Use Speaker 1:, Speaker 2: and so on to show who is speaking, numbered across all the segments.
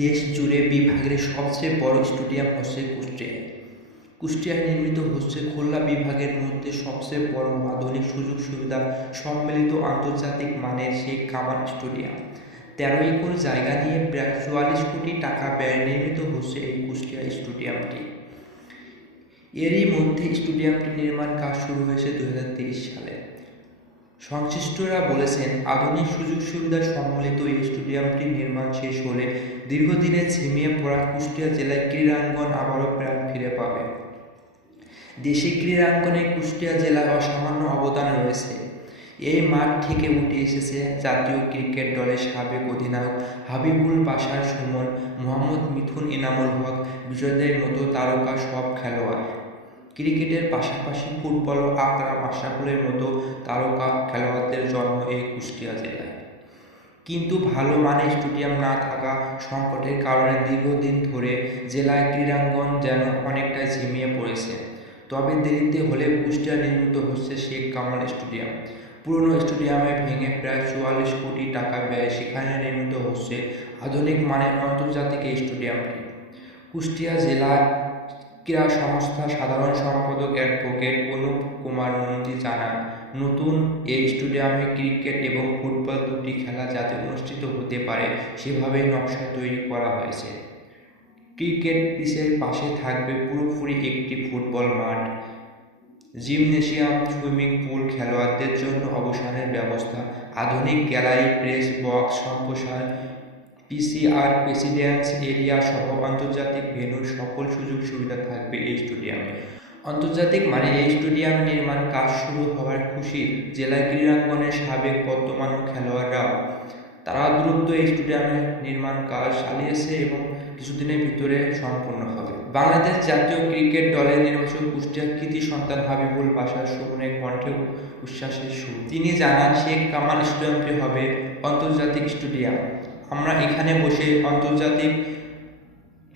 Speaker 1: দেশ জুড়ে বিভাগের সবচেয়ে বড় স্টেডিয়াম হচ্ছে কুষ্টিয়ায়। কুষ্টিয়ায় নির্মিত হচ্ছে খুলনা বিভাগের মধ্যে সবচেয়ে বড় আধুনিক সুযোগ সুবিধা সম্মিলিত আন্তর্জাতিক মানের সেই কামার স্টেডিয়াম। তেরো একর জায়গা নিয়ে প্রায় চুয়াল্লিশ কোটি টাকা ব্যয়ে নির্মিত হচ্ছে এই কুষ্টিয়া স্টেডিয়ামটি। এরই মধ্যে স্টেডিয়ামটি নির্মাণ কাজ শুরু হয়েছে দু হাজার তেইশ সালে। সংশ্লিষ্টরা বলেছেন, আধুনিক সুযোগ সুবিধা সম্মিলিত এই স্টেডিয়ামটির নির্মাণ শেষ হলে দীর্ঘদিনে ঝিমিয়ে পড়া কুষ্টিয়া জেলায় ক্রীড়াঙ্গন আবারও প্রাণ ফিরে পাবে। দেশে ক্রীড়াঙ্গনে কুষ্টিয়া জেলায় অসামান্য অবদান রয়েছে। এই মাঠ থেকে উঠে এসেছে জাতীয় ক্রিকেট দলের সাবেক অধিনায়ক হাবিবুল বাশার সুমন, মোহাম্মদ মিথুন এনামুল হক, বিজয়দের মতো তারকা সব খেলোয়াড়। ক্রিকেটের পাশাপাশি ফুটবল ও আকরাম আশরাফুলের মতো তারকা খেলোয়াড়দের জন্ম এই কুষ্টিয়া জেলায়। কিন্তু ভালো মানের স্টেডিয়াম না থাকা সংকটের কারণে দীর্ঘদিন ধরে জেলায় ক্রীড়াঙ্গন যেন অনেকটাই ঝিমিয়ে পড়েছে। তবে দেরিতে হলে কুষ্টিয়া নির্মিত হচ্ছে শেখ কামাল স্টেডিয়াম। পুরনো স্টেডিয়ামে ভেঙে প্রায় চুয়াল্লিশ কোটি টাকা ব্যয় সেখানে নির্মিত হচ্ছে আধুনিক মানের আন্তর্জাতিক এই স্টেডিয়ামটি। কুষ্টিয়া জেলা ক্রীড়া সংস্থার সাধারণ সম্পাদক অ্যাডভোকেট অনুপ কুমার নন্দী জানান, নতুন এই স্টেডিয়ামে ক্রিকেট এবং ফুটবল দুটি খেলা যাতে অনুষ্ঠিত হতে পারে, সেভাবে নকশা তৈরি করা হয়েছে। ক্রিকেট পিচের পাশে থাকবে পুরোপুরি একটি ফুটবল মাঠ। জিমনেশিয়াম সুইমিং পুল, খেলোয়াড়দের জন্য অবসানের ব্যবস্থা, আধুনিক গ্যালারি, প্রেস বক্স সম্প্রসার পিসিআর প্রেসিডেন্স এরিয়া সহ আন্তর্জাতিক ভেন্যুর সকল সুযোগ সুবিধা থাকবে এই স্টেডিয়ামে। আন্তর্জাতিক মানে এই স্টেডিয়াম নির্মাণ কাজ শুরু হওয়ার খুশি জেলা ক্রীড়াঙ্গনের সাবেক বর্তমান খেলোয়াড়রাও। তারা দ্রুত এই স্টেডিয়ামের নির্মাণ কাজ চালিয়েছে এবং কিছুদিনের ভিতরে সম্পূর্ণ হবে। বাংলাদেশ জাতীয় ক্রিকেট দলের নির্বাচক কুষ্টিয়া কৃতি সন্তান হাবিবুল বাসার সুমনের কণ্ঠে উচ্ছ্বাসের সুর। তিনি জানান, শেখ কামাল স্টেডিয়ামটি হবে আন্তর্জাতিক স্টেডিয়াম। আমরা এখানে বসে আন্তর্জাতিক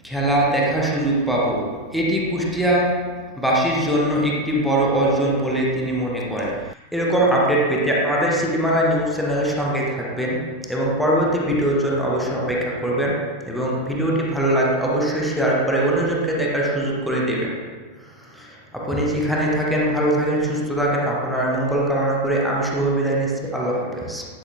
Speaker 1: খেলা দেখার সুযোগ পাব। এটি কুষ্টিয়াবাসীর জন্য একটি বড় অর্জন বলে তিনি মনে করেন। এরকম আপডেট পেতে আমাদের সিনেমালা নিউজ চ্যানেলের সঙ্গে থাকবেন এবং পরবর্তী ভিডিওর জন্য অবশ্যই অপেক্ষা করবেন এবং ভিডিওটি ভালো লাগলে অবশ্যই শেয়ার করে অন্যজনকে দেখার সুযোগ করে দেবেন। আপনি যেখানে থাকেন, ভালো থাকেন, সুস্থ থাকেন, আপনার মঙ্গল কামনা করে আমি শুভ বিদায় নিচ্ছি। আল্লাহ হাফেজ।